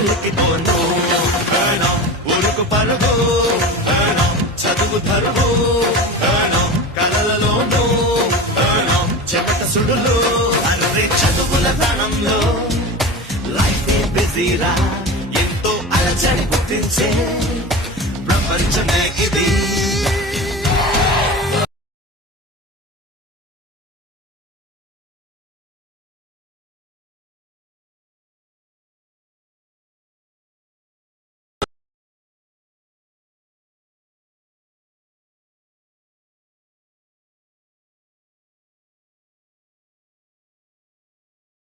చిలికిపోను ఊరుకు పరుగు చదువు తరువు కలలలోను చెమట సుడులు అరే చదువుల రణంలో లైఫ్ బిజీరా ఎంతో అలచడి పుట్టించే ప్రపంచమే ఇది